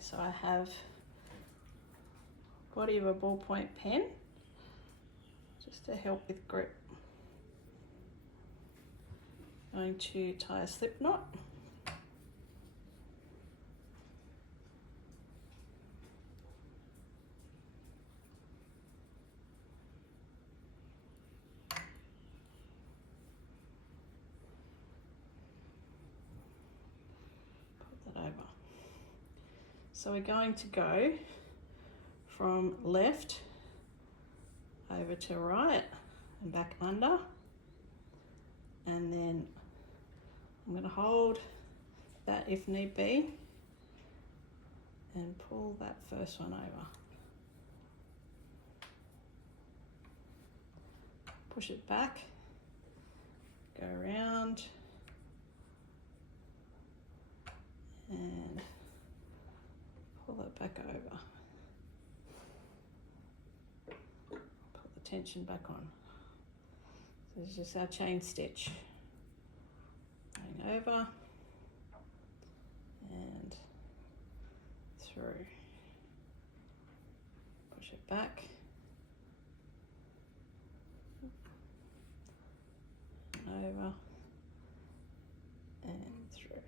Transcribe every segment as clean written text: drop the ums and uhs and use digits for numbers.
so I have body of a ballpoint pen just to help with grip. Going to tie a slip knot. Put that over. So we're going to go from left over to right and back under, and then I'm going to hold that if need be and pull that first one over. Push it back, go around and pull it back over. Put the tension back on. So this is just our chain stitch. Going over and through. Push it back. And over and through.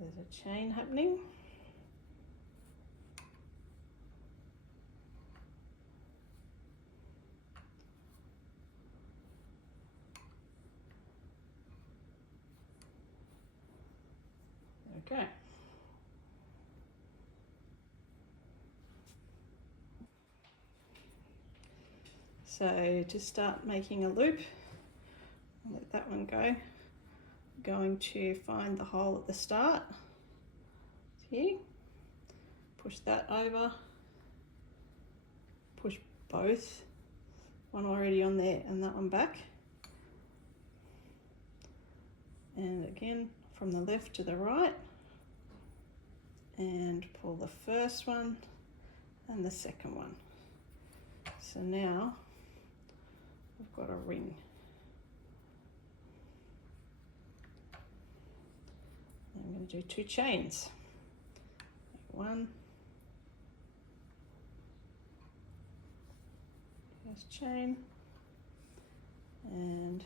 There's a chain happening. Okay. So to start making a loop, I'll let that one go. I'm going to find the hole at the start. Here. Push that over. Push both. One already on there and that one back. And again from the left to the right. And pull the first one and the second one. So now we've got a ring. I'm going to do 2 chains. One, first chain, and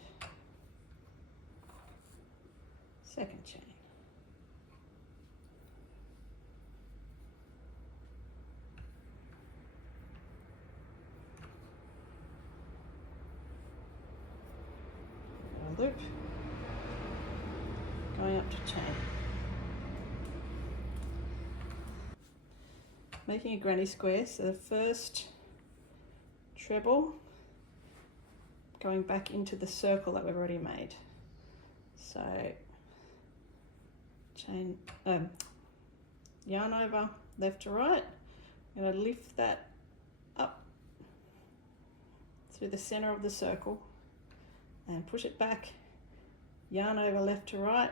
second chain. Loop, going up to chain. Making a granny square, so the first treble going back into the circle that we've already made. So chain, yarn over left to right. I'm going to lift that up through the center of the circle and push it back, yarn over left to right,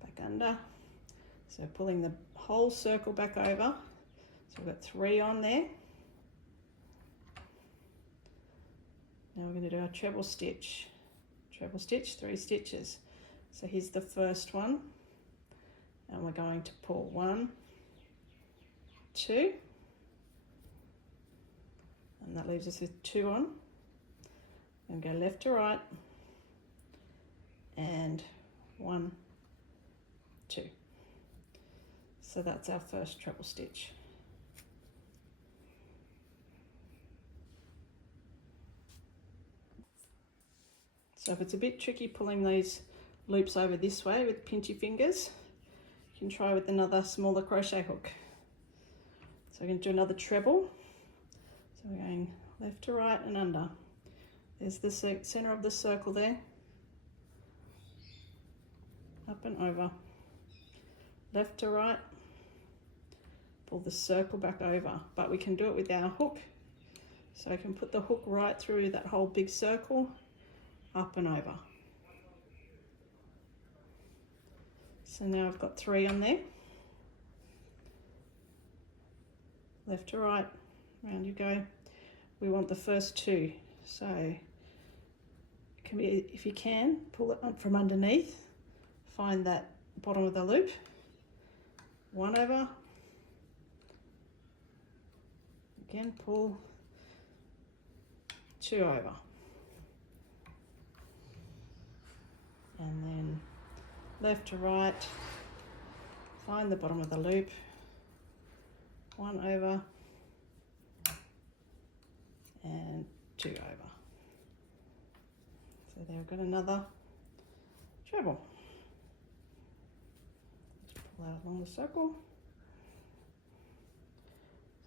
back under. So pulling the whole circle back over. So we've got 3 on there. Now we're going to do our treble stitch. Treble stitch, 3 stitches. So here's the first one, and we're going to pull 1, 2, and that leaves us with 2 on. And go left to right, and 1, 2. So that's our first treble stitch. So if it's a bit tricky pulling these loops over this way with pinchy fingers, you can try with another smaller crochet hook. So we're going to do another treble. So we're going left to right and under. There's the center of the circle there. Up and over. Left to right. Pull the circle back over. But we can do it with our hook. So I can put the hook right through that whole big circle. Up and over. So now I've got 3 on there. Left to right. Round you go. We want the first 2. So it can be, if you can, pull it up from underneath, find that bottom of the loop, 1 over, again pull, 2 over, and then left to right, find the bottom of the loop, 1 over, and 2 over. So there we've got another treble. Just pull out along the circle.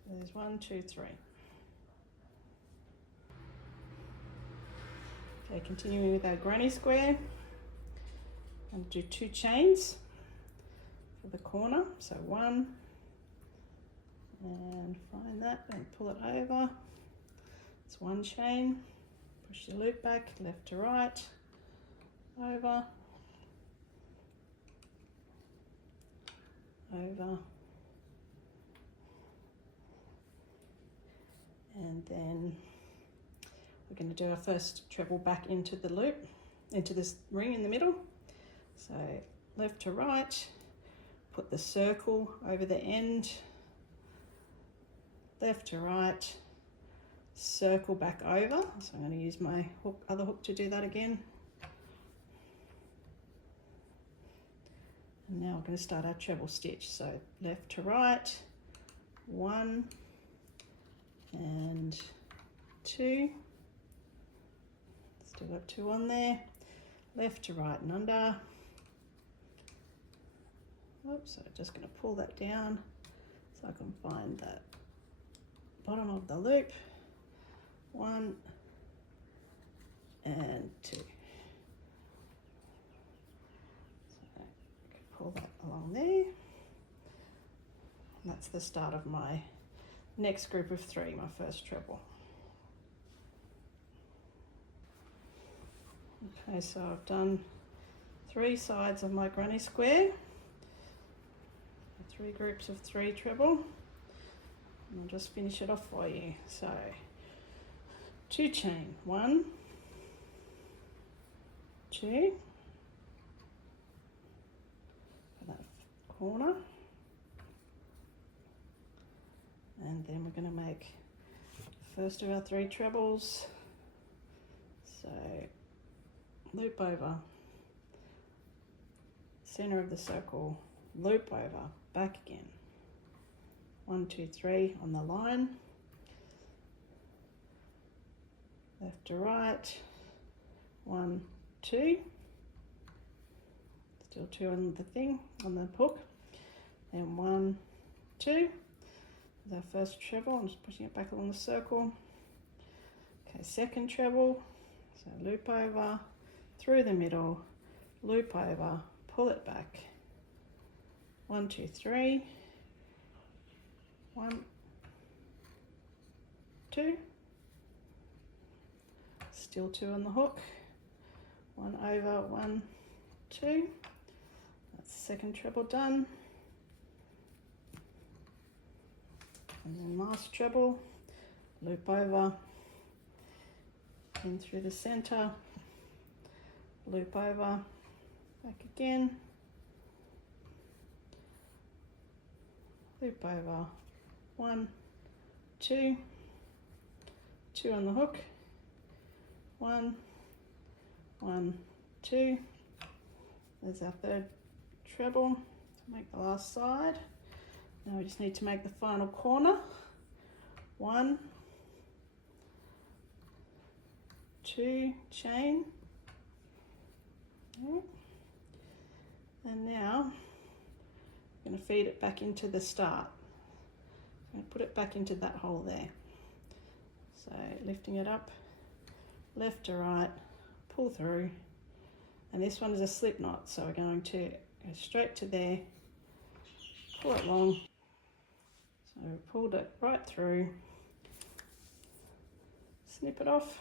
So there's 1, 2, 3. Okay, continuing with our granny square. I'm going to do 2 chains for the corner. So 1, and find that and pull it over. It's 1 chain. Push your loop back, left to right, over, over, and then we're going to do our first treble back into the loop, into this ring in the middle. So left to right, put the circle over the end, left to right, circle back over. So I'm going to use my hook, other hook to do that again. And now we're going to start our treble stitch. So left to right, 1 and 2. Still got 2 on there. Left to right and under. Oops, so I'm just going to pull that down so I can find that bottom of the loop. 1 and 2. So I can pull that along there. And that's the start of my next group of 3, my first treble. Okay, so I've done 3 sides of my granny square, 3 groups of 3 treble, and I'll just finish it off for you. So 2 chain, 1, 2, for that corner, and then we're going to make the first of our 3 trebles. So loop over, center of the circle, loop over, back again, 1, 2, 3 on the line, left to right, 1, 2, still 2 on the thing, on the hook, and 1, 2, there's our first treble. I'm just pushing it back along the circle. Okay, second treble, so loop over, through the middle, loop over, pull it back, 1, 2, 3, 1, 2, still 2 on the hook, 1 over, 1, 2, that's the second treble done, and then last treble, loop over, in through the center, loop over, back again, loop over, 1, 2, 2 on the hook, 1, 1, 2, there's our third treble to make the last side. Now we just need to make the final corner, 1, 2, chain, and now I'm going to feed it back into the start. I'm going to put it back into that hole there. So lifting it up, left to right, pull through, and this one is a slip knot, so we're going to go straight to there, pull it long. So we pulled it right through, snip it off,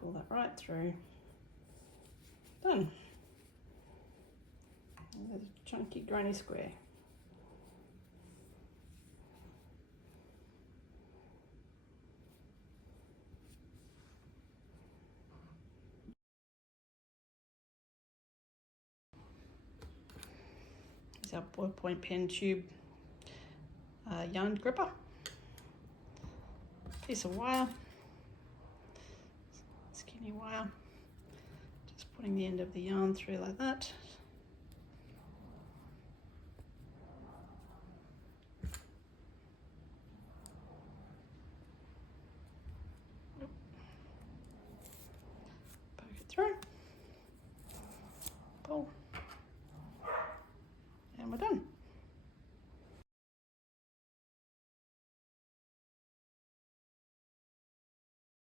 pull that right through, done. And there's a chunky granny square. our ballpoint pen tube yarn gripper. Piece of wire, skinny wire, just putting the end of the yarn through like that. Poke it through, pull.